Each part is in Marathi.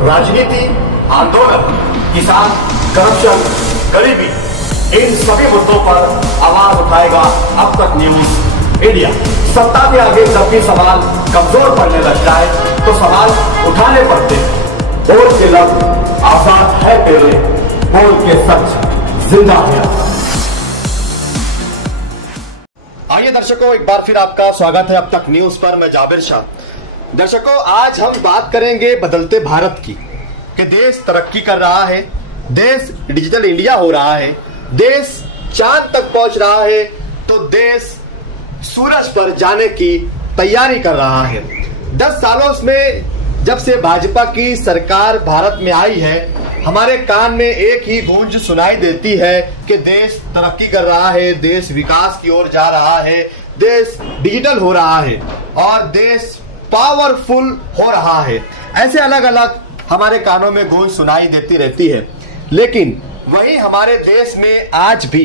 राजनीति, आंदोलन, किसान, करप्शन, गरीबी, इन सभी मुद्दों पर आवाज उठाएगा अब तक न्यूज इंडिया। सत्ता के आगे जब भी सवाल कमजोर पड़ने लग जाए तो सवाल उठाने पड़ते हैं। बोल के लफ्ज आजाद है तेरे, बोल के सच जिंदा है। आइए दर्शकों, एक बार फिर आपका स्वागत है अब तक न्यूज पर। मैं जाबिर शाह। दर्शकों, आज हम बात करेंगे बदलते भारत की कि देश तरक्की कर रहा है, देश डिजिटल इंडिया हो रहा है, देश चांद तक पहुंच रहा है, तो देश सूरज पर जाने की तैयारी कर रहा है। 10 सालों में जब से भाजपा की सरकार भारत में आई है, हमारे कान में एक ही गूंज सुनाई देती है कि देश तरक्की कर रहा है, देश विकास की ओर जा रहा है, देश डिजिटल हो रहा है और देश पावरफुल हो रहा है। ऐसे अलग अलग हमारे कानों में गूंज सुनाई देती रहती है। लेकिन वही हमारे देश में आज भी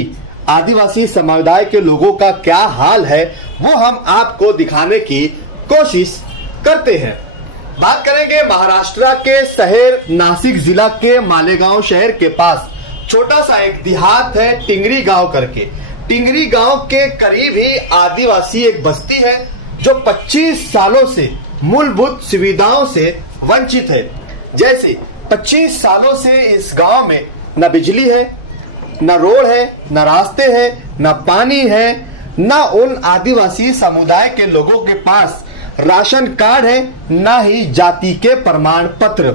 आदिवासी समुदाय के लोगों का क्या हाल है, वो हम आपको दिखाने की कोशिश करते हैं। बात करेंगे महाराष्ट्र के शहर नासिक जिला के मालेगांव शहर के पास छोटा सा एक देहात है टिंगरी गांव करके। टिंगरी गांव के करीब ही आदिवासी एक बस्ती है जो 25 सालों से मूलभूत सुविधाओं से वंचित है। जैसे 25 सालों से इस गांव में न बिजली है, न रोड है, न रास्ते हैं, न पानी है, न उन आदिवासी समुदाय के लोगों के पास राशन कार्ड है, न ही जाति के प्रमाण पत्र।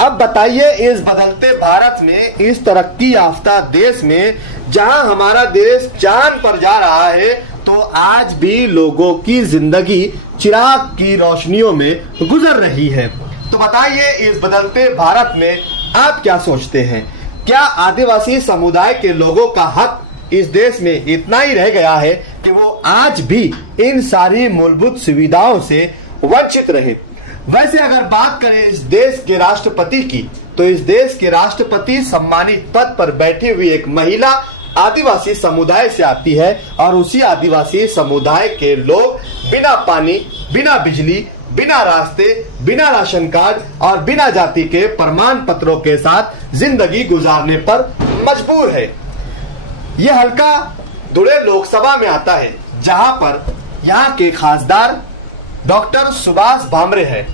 अब बताइए, इस बदलते भारत में, इस तरक्की याफ्ता देश में, जहां हमारा देश चांद पर जा रहा है, तो आज भी लोगों की जिंदगी चिराग की रोशनियों में गुजर रही है। तो बताइए, इस बदलते भारत में आप क्या सोचते हैं? क्या आदिवासी समुदाय के लोगों का हक इस देश में इतना ही रह गया है कि वो आज भी इन सारी मूलभूत सुविधाओं से वंचित रहे? वैसे अगर बात करें इस देश के राष्ट्रपति की, तो इस देश के राष्ट्रपति सम्मानित पद पर बैठी हुई एक महिला आदिवासी समुदाय से आती है और उसी आदिवासी समुदाय के लोग बिना पानी, बिना बिजली, बिना रास्ते, बिना राशन कार्ड और बिना जाति के प्रमाण पत्रों के साथ जिंदगी गुजारने पर मजबूर है। यह हल्का धुले लोकसभा में आता है, जहां पर यहां के खासदार डॉक्टर सुभाष भामरे हैं।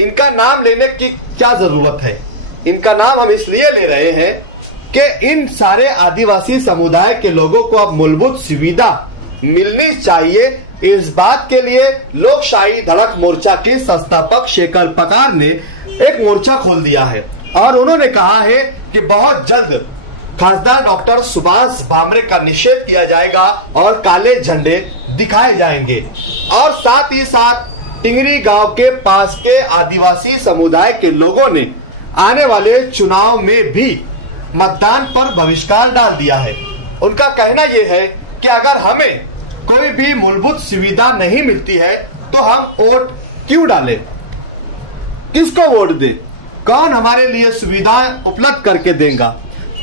इनका नाम लेने की क्या जरूरत है? इनका नाम हम इसलिए ले रहे हैं कि इन सारे आदिवासी समुदाय के लोगों को अब मूलभूत सुविधा मिलनी चाहिए। इस बात के लिए लोकशाही धड़क मोर्चा के संस्थापक शेखर पगार ने एक मोर्चा खोल दिया है और उन्होंने कहा है कि बहुत जल्द खासदार डॉक्टर सुभाष भामरे का निषेध किया जाएगा और काले झंडे दिखाए जाएंगे। और साथ ही साथ टिंगरी गांव के पास के आदिवासी समुदाय के लोगों ने आने वाले चुनाव में भी मतदान पर बहिष्कार डाल दिया है। उनका कहना यह है कि अगर हमें कोई भी मूलभूत सुविधा नहीं मिलती है तो हम वोट क्यों डालें? किसको वोट दें? कौन हमारे लिए सुविधाएं उपलब्ध करके देगा?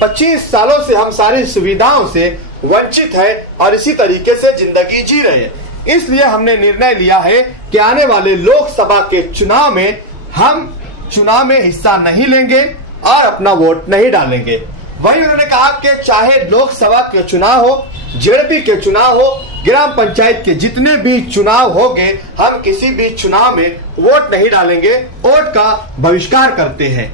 25 सालों से हम सारी सुविधाओं से वंचित है और इसी तरीके से जिंदगी जी रहे हैं। इसलिए हमने निर्णय लिया है कि आने वाले लोकसभा के चुनाव में हम चुनाव में हिस्सा नहीं लेंगे और अपना वोट नहीं डालेंगे। वही उन्होंने कहा कि चाहे लोकसभा के चुनाव हो, जेडपी के चुनाव हो, ग्राम पंचायत के जितने भी चुनाव होंगे, हम किसी भी चुनाव में वोट नहीं डालेंगे, वोट का बहिष्कार करते हैं।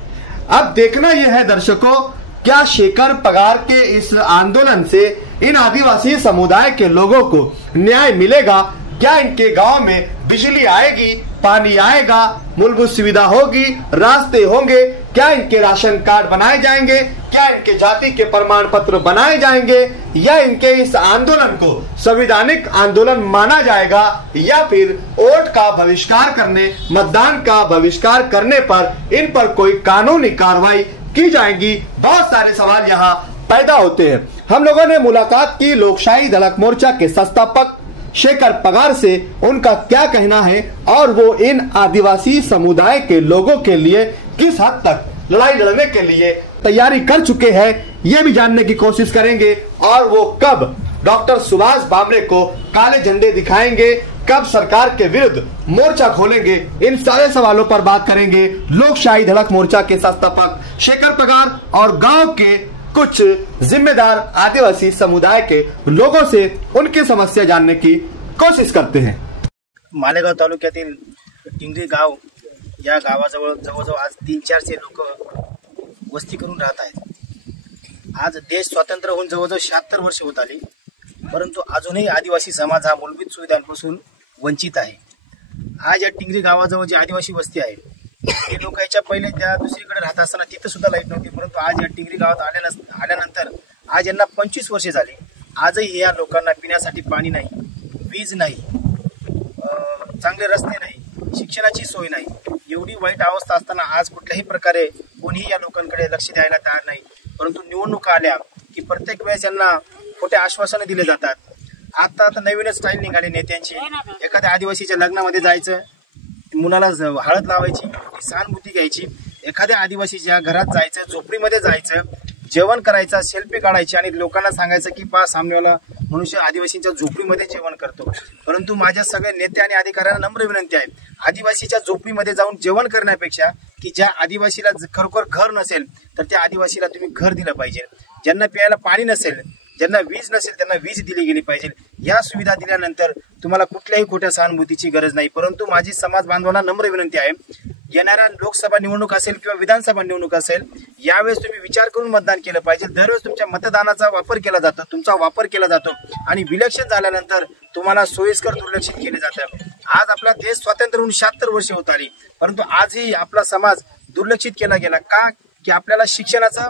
अब देखना यह है दर्शकों, क्या शेखर पगार के इस आंदोलन से इन आदिवासी समुदाय के लोगों को न्याय मिलेगा? क्या इनके गांव में बिजली आएगी, पानी आएगा, मूलभूत सुविधा होगी, रास्ते होंगे? क्या इनके राशन कार्ड बनाए जाएंगे? क्या इनके जाति के प्रमाण पत्र बनाए जाएंगे? या इनके इस आंदोलन को संवैधानिक आंदोलन माना जाएगा? या फिर वोट का बहिष्कार करने, मतदान का बहिष्कार करने पर इन पर कोई कानूनी कार्रवाई की जाएगी? बहुत सारे सवाल यहाँ पैदा होते हैं। हम लोगों ने मुलाकात की लोकशाही धड़क मोर्चा के संस्थापक शेखर पगार से, उनका क्या कहना है और वो इन आदिवासी समुदाय के लोगों के लिए किस हद तक लड़ाई लड़ने के लिए तैयारी कर चुके हैं, ये भी जानने की कोशिश करेंगे। और वो कब डॉक्टर सुभाष भामरे को काले झंडे दिखाएंगे, कब सरकार के विरुद्ध मोर्चा खोलेंगे, इन सारे सवालों पर बात करेंगे लोकशाही धड़क मोर्चा के संस्थापक शेखर पगार और गांव के कुछ जिम्मेदार आदिवासी समुदाय के लोगों से उनकी समस्या जानने की कोशिश करते हैं। मालेगाव तालुक्यातील टिंगरी गाव या गावाजवळ जवळजवळ आज 300-400 लोक वस्ती करून राहत आहेत। आज देश स्वतंत्र होऊन जवळजवळ 76 वर्ष होत आली, परंतु अजूनही आदिवासी समाज हा मूलभूत सुविधांपासून वंचित आहे। आज या टिंगरी गावाजवळ जी आदिवासी वस्ती आहे ते लोक याच्या पहिले त्या दुसरीकडे राहत असताना तिथं सुद्धा लाईट नव्हती, परंतु आज या टिंगरी गावात आल्यानंतर आज यांना 25 वर्षे झाली। आजही या लोकांना पिण्यासाठी पाणी नाही, वीज नाही, चांगले रस्ते नाही, शिक्षणाची सोय नाही। एवढी वाईट अवस्था असताना आज कुठल्याही प्रकारे कोणीही या लोकांकडे लक्ष द्यायला तयार नाही। परंतु निवडणुका आल्या की प्रत्येक वेळेस यांना खोटे आश्वासनं दिले जातात। आता नवीनच स्टाईल निघाली नेत्यांची, एखाद्या आदिवासीच्या लग्नामध्ये जायचं, मुलाला हळद लावायची, सहानुभूती घ्यायची, एखाद्या आदिवासीच्या घरात जायचं, झोपडीमध्ये जायचं, जेवण करायचं, सेल्फी काढायची आणि लोकांना सांगायचं की पहा सामनेवाला मनुष्य आदिवासींच्या झोपडीमध्ये जेवण करतो। परंतु माझ्या सगळ्या नेते आणि अधिकाऱ्यांना नम्र विनंती आहे, आदिवासीच्या झोपडीमध्ये जाऊन जेवण करण्यापेक्षा की ज्या आदिवासीला खरोखर घर नसेल तर त्या आदिवासीला तुम्ही घर दिलं पाहिजे। ज्यांना प्यायला पाणी नसेल, ज्यांना वीज नसेल त्यांना वीज दिली गेली पाहिजे। या सुविधा दिल्यानंतर तुम्हाला कुठल्याही खोट्या सहानुभूतीची गरज नाही। परंतु माझी समाज बांधवांना नम्र विनंती आहे, येणाऱ्या लोकसभा निवडणूक असेल किंवा विधानसभा निवडणूक असेल, यावेळेस तुम्ही विचार करून मतदान केलं पाहिजे। दरवेळेस तुमच्या मतदानाचा वापर केला जातो, तुमचा वापर केला जातो आणि विलक्षण झाल्यानंतर तुम्हाला सोयीस्कर दुर्लक्षित केले जातं। आज आपला देश स्वातंत्र्य होऊन 76 वर्षे होत आली, परंतु आजही आपला समाज दुर्लक्षित केला गेला का? की आपल्याला शिक्षणाचा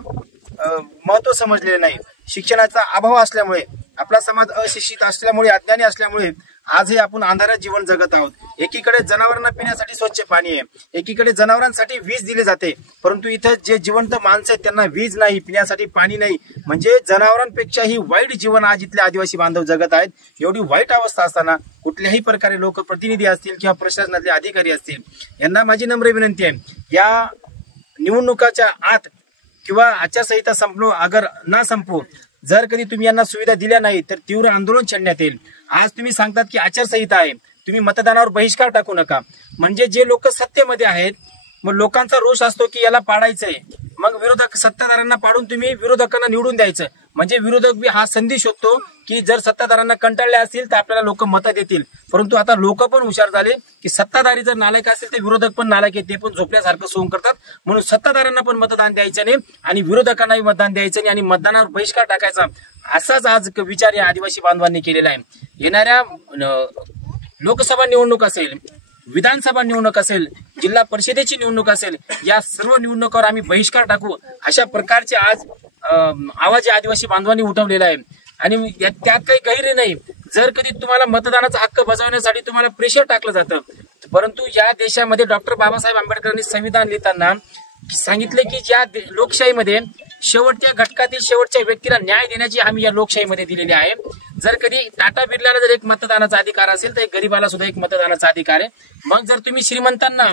महत्व समजलेले नाही। शिक्षणाचा अभाव असल्यामुळे, आपला समाज अशिक्षित असल्यामुळे, अज्ञानी असल्यामुळे आजही आपण अंधारात जीवन जगत आहोत। एकीकडे जनावरांना पिण्यासाठी स्वच्छ पाणी आहे, एकीकडे जनावरांसाठी वीज दिली जाते, परंतु इथं जे जिवंत माणसं आहेत त्यांना वीज नाही, पिण्यासाठी पाणी नाही, म्हणजे जनावरांपेक्षाही वाईट जीवन आज इथले आदिवासी बांधव जगत आहेत। एवढी वाईट अवस्था असताना कुठल्याही प्रकारे लोकप्रतिनिधी असतील किंवा प्रशासनातले अधिकारी असतील, यांना माझी नम्र विनंती आहे, या निवडणुकाच्या आत किंवा आचारसंहिता संपू जर कधी तुम्ही यांना सुविधा दिल्या नाही तर तीव्र आंदोलन छेडण्यात येईल। आज तुम्ही सांगतात की आचारसंहिता आहे, तुम्ही मतदानावर बहिष्कार टाकू नका, म्हणजे जे लोक सत्तेमध्ये आहेत मग लोकांचा रोष असतो की याला पाडायचंय, मग विरोधक सत्ताधाऱ्यांना पाडून तुम्ही विरोधकांना निवडून द्यायचं, म्हणजे विरोधक हा संदेश शोधतो की जर सत्ताधाऱ्यांना कंटाळले असतील तर आपल्याला लोक मतं देतील। परंतु आता लोक पण हुशार झाले की सत्ताधारी जर नालायक असेल तर विरोधक पण नालायक आहे, ते पण झोपल्यासारखं सोंग करतात। म्हणून सत्ताधाऱ्यांना पण मतदान द्यायचं नाही आणि विरोधकांनाही मतदान द्यायचं नाही आणि मतदानावर बहिष्कार टाकायचा, असाच आज विचार या आदिवासी बांधवांनी केलेला आहे। येणाऱ्या लोकसभा निवडणूक असेल, विधानसभा निवडणूक असेल, जिल्हा परिषदेची निवडणूक असेल, या सर्व निवडणुकांवर आम्ही बहिष्कार टाकू, अशा प्रकारचे आज आवाज या आदिवासी बांधवांनी उठवलेला आहे। आणि त्यात काही गैर नाही, जर कधी तुम्हाला मतदानाचा हक्क बजावण्यासाठी तुम्हाला प्रेशर टाकलं जातं, परंतु या देशामध्ये डॉक्टर बाबासाहेब आंबेडकरांनी संविधान लिहिताना सांगितले की ज्या लोकशाहीमध्ये शेवटच्या घटकातील शेवटच्या व्यक्तीला न्याय देण्याची हमी या लोकशाहीमध्ये दिलेली आहे। जर कधी टाटा बिर्लाला जर एक मतदानाचा अधिकार असेल तर एक गरीबाला सुद्धा एक मतदानाचा अधिकार आहे। मग जर तुम्ही श्रीमंतांना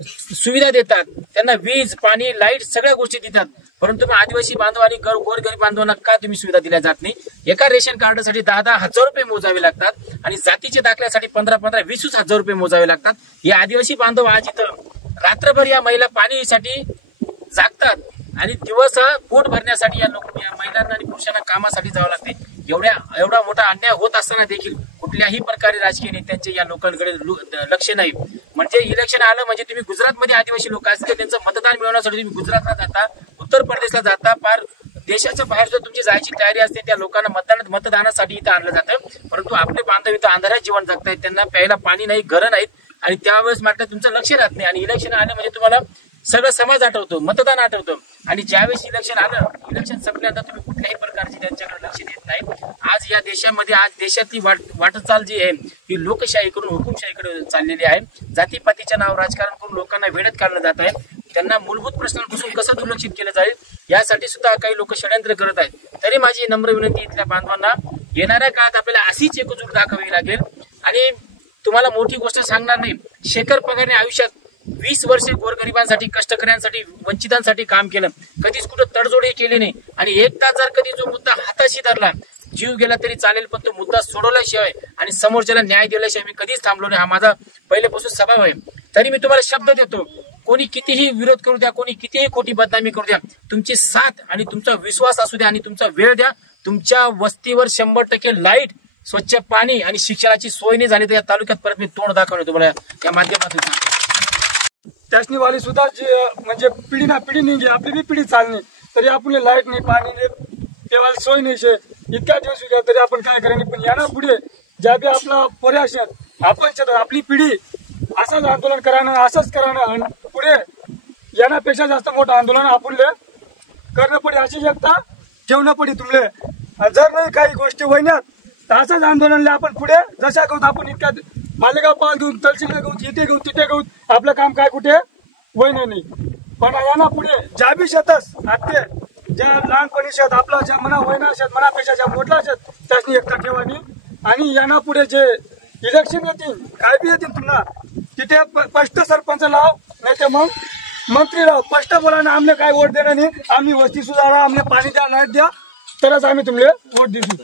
सुविधा देतात, त्यांना वीज, पाणी, लाईट सगळ्या गोष्टी देतात, परंतु तुम्ही आदिवासी बांधव आणि गोरगरीब बांधवांना का तुम्ही सुविधा दिल्या जात नाही? एका रेशन कार्डसाठी 10-10 हजार रुपये मोजावे लागतात आणि जातीच्या दाखल्यासाठी 15-15, 20 हजार रुपये मोजावे लागतात। हे आदिवासी बांधव आज इथं रात्रभर या महिला पाणीसाठी जागतात आणि दिवस पोट भरण्यासाठी या महिलांना आणि पुरुषांना कामासाठी जावं लागते। एवढा मोठा अन्याय होत असताना देखील कुठल्याही प्रकारे राजकीय नेत्यांचे या लोकांकडे लक्ष नाही। म्हणजे इलेक्शन आलं म्हणजे तुम्ही गुजरातमध्ये आदिवासी लोक असतील त्यांचं मतदान मिळवण्यासाठी तुम्ही गुजरातला जाता, उत्तर प्रदेशला जाता, पार देशाच्या बाहेर सुद्धा तुमची जायची तयारी असते, त्या लोकांना मतदानासाठी इथं आणलं जातं। परंतु आपले बांधव इथं अंधारात जीवन जगतायत, त्यांना प्यायला पाणी नाही, घरं नाहीत आणि त्यावेळेस मात्र तुमचं लक्ष राहत नाही आणि इलेक्शन आलं म्हणजे तुम्हाला सगळं समाज आठवतो, मतदान आठवतं आणि ज्यावेळेस इलेक्शन आलं, इलेक्शन संपल्यानंतर तुम्ही कुठल्याही प्रकारची त्यांच्याकडे लक्ष देत नाही। आज या देशामध्ये आज देशातली वाटचाल जी आहे ही लोकशाहीकडून हुकुमशाहीकडे चाललेली आहे। जातीपातीच्या नाव राजकारण करून लोकांना वेळेत काढलं जात आहे, त्यांना मूलभूत प्रश्नांपासून कसं दुर्लक्षित केलं जाईल यासाठी सुद्धा काही लोक षड्यंत्र करत आहेत। तरी माझी नम्र विनंती इथल्या बांधवांना, येणाऱ्या काळात आपल्याला अशीच एकजूट दाखवावी लागेल आणि तुम्हाला मोठी गोष्ट सांगणार नाही, शेखर पगारने आयुष्यात 20 वर्षे गोरगरिबांसाठी, कष्टकऱ्यांसाठी, वंचितांसाठी काम केलं, कधीच कुठं तडजोडी केली नाही आणि एकदा जर कधी जो मुद्दा हाताशी धरला, जीव गेला तरी चालेल, पण तो मुद्दा सोडवल्याशिवाय आणि समोरच्याला न्याय दिल्याशिवाय मी कधीच थांबलो नाही. हा माझा पहिल्यापासून स्वभाव आहे. तरी मी तुम्हाला शब्द देतो, कोणी कितीही विरोध करू द्या, कोणी कितीही खोटी बदनामी करू द्या, तुमची साथ आणि तुमचा विश्वास असू द्या आणि तुमचा वेळ द्या. तुमच्या वस्तीवर 100% लाईट, स्वच्छ पाणी आणि शिक्षणाची सोय नाही झाली तर या तालुक्यात परत मी तोंड दाखवतो तुम्हाला या माध्यमातून. त्यासनी वाली सुद्धा जे म्हणजे पिढी ना पिढी नाही गे, आपली बी पिढी चालणी तरी आपण लाईट नाही, पाणी नाही, तेव्हा सोय नाही शे. इतक्या दिवस उद्या तरी आपण काय करायला, पण याना पुढे ज्या बी आपला पर्याय आपण आपली पिढी असंच आंदोलन करायनं, असंच करायनं आणि पुढे यानापेक्षा जास्त मोठं आंदोलन आपण करणं पडे, अशी एकता ठेवणं पडे तुमले. जर नाही काही गोष्टी होईनात तर असंच आंदोलनला आपण पुढे जशा गहूत आपण इतक्या मालेगाव पाल घेऊन तहसीलला गहूत, इथे गहूत, तिथे गहूत, आपलं काम काय कुठे होईन नाही. पण याना पुढे ज्या बी शेतस आत्ते ज्या लहानपणी शेत आपला ज्या मना होईना शेत मनापेक्षा ज्या मोठला शेत त्याची एकता ठेवानी. आणि याना पुढे जे इलेक्शन येतील काय बी येतील पुन्हा तिथे स्पष्ट सरपंच लाव, नाही तर मग मंत्री राव, स्पष्ट बोला ना, आमने काय वोट देणार नाही, आम्ही वस्ती सुधारा, आमने पाणी द्या, लाईट द्या, तरच आम्ही तुमले वोट देऊ.